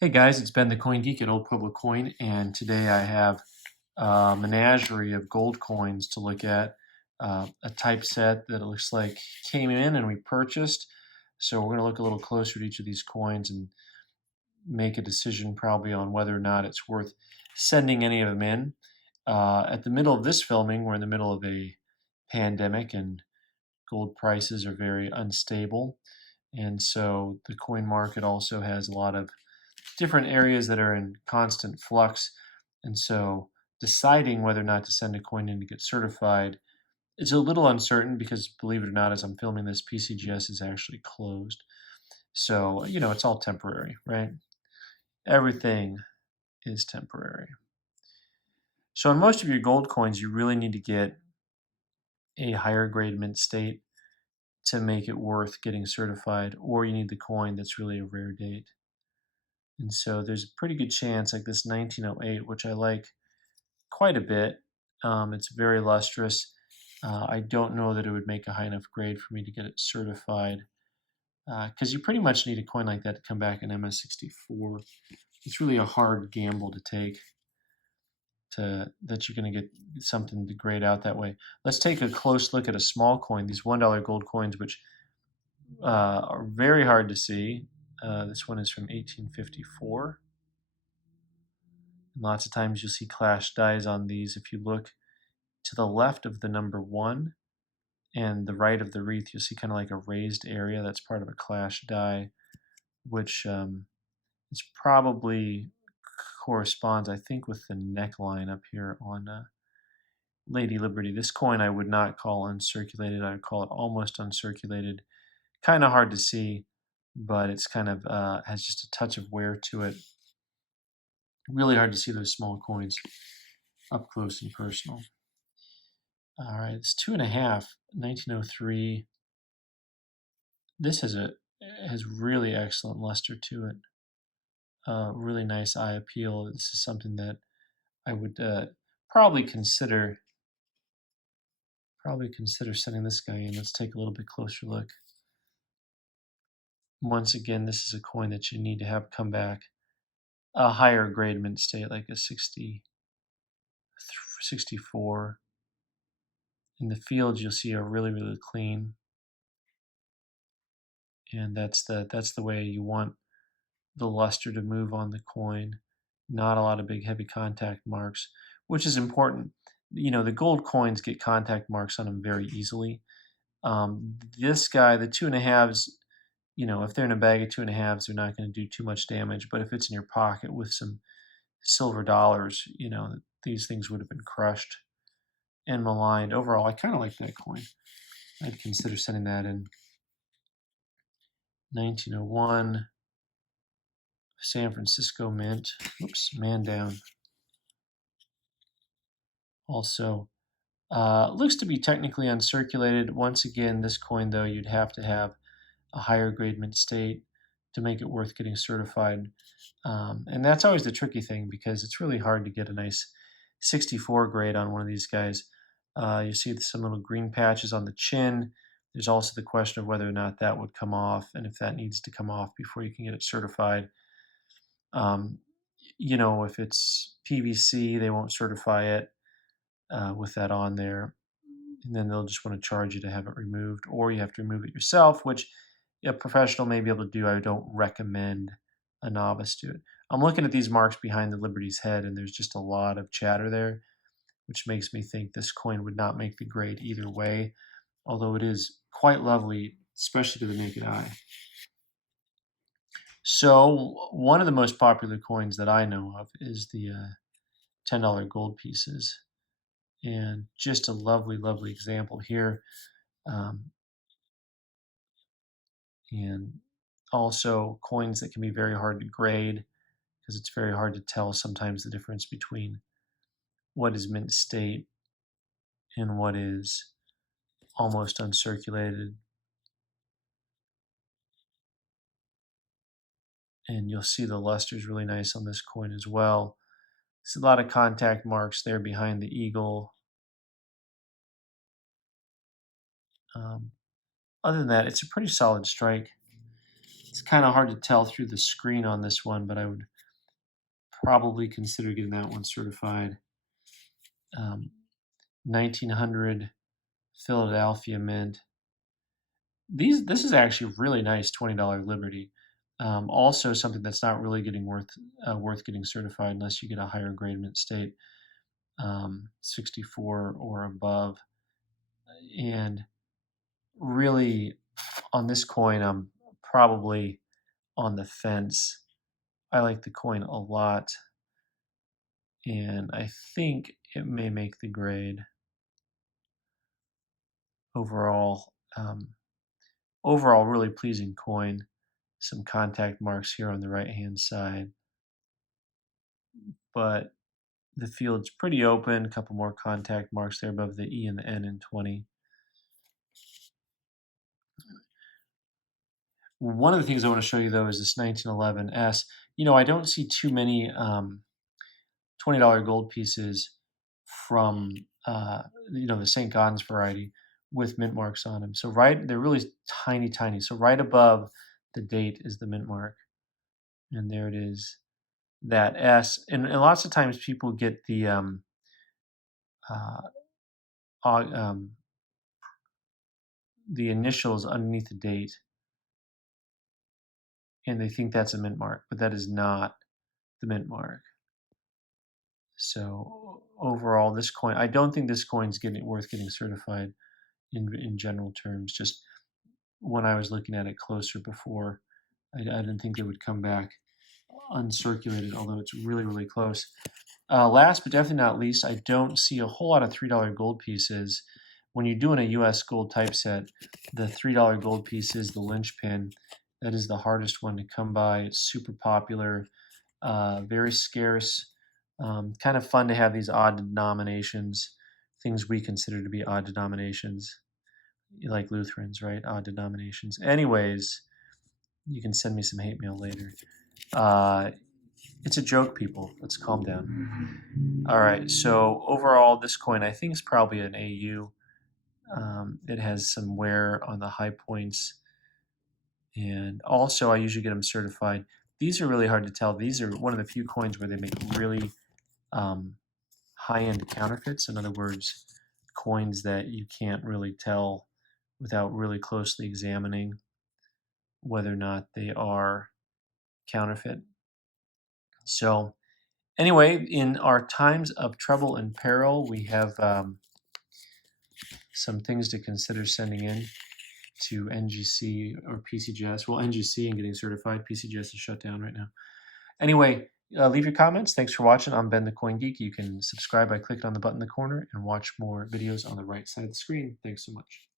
Hey guys, it's Ben the Coin Geek at Old Pueblo Coin, and today I have a menagerie of gold coins to look at. A typeset that it looks like came in and we purchased. So we're going to look a little closer at each of these coins and make a decision probably on whether or not it's worth sending any of them in. At the middle of this filming, we're in the middle of a pandemic and gold prices are very unstable. And so the coin market also has a lot of different areas that are in constant flux. And so deciding whether or not to send a coin in to get certified is a little uncertain because, believe it or not, as I'm filming this, PCGS is actually closed. So, it's all temporary, right? Everything is temporary. So on most of your gold coins, you really need to get a higher grade mint state to make it worth getting certified, or you need the coin that's really a rare date. And so there's a pretty good chance, like this 1908, which I like quite a bit. It's very lustrous. I don't know that it would make a high enough grade for me to get it certified because you pretty much need a coin like that to come back in MS64. It's really a hard gamble to take that you're going to get something to grade out that way. Let's take a close look at a small coin, these $1 gold coins, which are very hard to see. This one is from 1854. Lots of times you'll see clash dies on these. If you look to the left of the number 1 and the right of the wreath, you'll see kind of like a raised area. That's part of a clash die, which is probably corresponds, I think, with the neckline up here on Lady Liberty. This coin I would not call uncirculated. I would call it almost uncirculated. Kind of hard to see, but it's kind of has just a touch of wear to it. Really hard to see those small coins up close and personal. All right, it's 2.5, 1903. This has really excellent luster to it. Really nice eye appeal. This is something that I would probably consider sending this guy in. Let's take a little bit closer look. Once again, this is a coin that you need to have come back a higher grade mint state, like a 60, 64. In the field, you'll see a really, really clean, and that's the way you want the luster to move on the coin. Not a lot of big heavy contact marks, which is important. The gold coins get contact marks on them very easily. This guy, the 2.5s, if they're in a bag of 2.5s, they're not going to do too much damage. But if it's in your pocket with some silver dollars, these things would have been crushed and maligned. Overall, I kind of like that coin. I'd consider sending that in. 1901. San Francisco Mint. Oops, man down. Also, looks to be technically uncirculated. Once again, this coin, though, you'd have to have a higher grade mint state to make it worth getting certified. And that's always the tricky thing because it's really hard to get a nice 64 grade on one of these guys. You see some little green patches on the chin. There's also the question of whether or not that would come off and if that needs to come off before you can get it certified. If it's PVC, they won't certify it with that on there. And then they'll just want to charge you to have it removed, or you have to remove it yourself, which a professional may be able to do. I don't recommend a novice do it. I'm looking at these marks behind the Liberty's head, and there's just a lot of chatter there, which makes me think this coin would not make the grade either way, although it is quite lovely, especially to the naked eye. So one of the most popular coins that I know of is the $10 gold pieces. And just a lovely, lovely example here. And also coins that can be very hard to grade because it's very hard to tell sometimes the difference between what is mint state and what is almost uncirculated. And you'll see the luster is really nice on this coin as well. There's a lot of contact marks there behind the eagle. Other than that, it's a pretty solid strike. It's kind of hard to tell through the screen on this one, but I would probably consider getting that one certified. 1900 Philadelphia Mint. This is actually really nice $20 Liberty. Also something that's not really getting worth getting certified unless you get a higher grade mint state, 64 or above. And really, on this coin, I'm probably on the fence. I like the coin a lot, and I think it may make the grade overall. Overall, really pleasing coin. Some contact marks here on the right-hand side, but the field's pretty open. A couple more contact marks there above the E and the N in 20. One of the things I want to show you, though, is this 1911S. You know, I don't see too many $20 gold pieces from, the Saint-Gaudens variety with mint marks on them. So they're really tiny, tiny. So right above the date is the mint mark. And there it is, that S. And lots of times people get the initials underneath the date, and they think that's a mint mark, but that is not the mint mark. So overall, this coin, I don't think this coin's worth getting certified in general terms. Just when I was looking at it closer before, I didn't think it would come back uncirculated, although it's really, really close. Last but definitely not least, I don't see a whole lot of $3 gold pieces. When you're doing a US gold typeset, the $3 gold piece is the linchpin. That is the hardest one to come by. It's super popular, very scarce, kind of fun to have these odd denominations, things we consider to be odd denominations, like Lutherans, right? Odd denominations. Anyways, you can send me some hate mail later. It's a joke, people. Let's calm down. All right, so overall, this coin I think is probably an AU. It has some wear on the high points. And also, I usually get them certified. These are really hard to tell. These are one of the few coins where they make really high-end counterfeits. In other words, coins that you can't really tell without really closely examining whether or not they are counterfeit. So anyway, in our times of trouble and peril, we have some things to consider sending in to NGC or PCGS. Well, NGC and getting certified. PCGS is shut down right now. Anyway, leave your comments. Thanks for watching. I'm Ben the Coin Geek. You can subscribe by clicking on the button in the corner and watch more videos on the right side of the screen. Thanks so much.